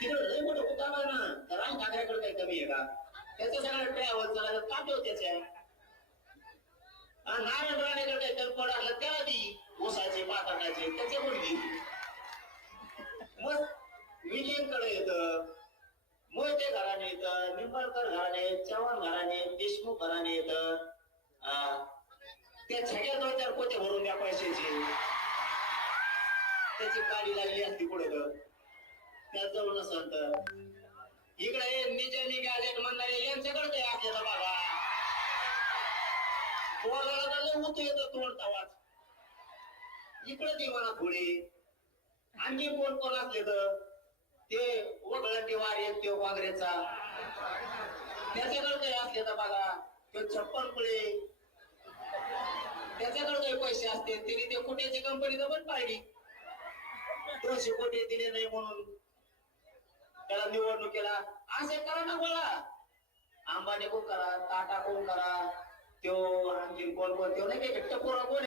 तिकडे लय मोठं कुटाम ना. तर राज ठाकरेकडे काही कमी आहे का? त्याच्या सगळ्या ट्रॅव्हल चालायला ताप येऊ त्याच्या नारायण राणेकडे काही कमी पड असलं त्याला ती ऊसाचे पाटाचे त्याच्या मुलगी. मग विजयकडे येतं मोहिते घराने येत निंबाळकर घराने चव्हाण घराने देशमुख घराने येत. आ, त्या छड्या दोन चार पोते भरून द्या पैशाचे. त्याची गाडी लागली असती पुढे तर. त्यात जाऊन नसत इकडे निजे निघाले म्हणणारे यांच्याकडे काय आपल्याला बाबा पोराला तर लय होतो येतो तोंड तवाच इकडे ती म्हणा पुढे आणखी कोण कोण असले तर ते वगळटी वार येत तो वागरेचा त्याच्याकडे काही असले तर बघा तो छप्पन पुळे त्याच्याकडे काही पैसे असते तिने ते कुठेची कंपनी तर पण पाहिली दोनशे कोटी दिले नाही म्हणून. निवडणुकीला. असे करा ना बोला. अंबानी कोण करा टाटा कोण करा त्यो आणखी कोण कोण त्यो नाही का एकटं पोरं कोण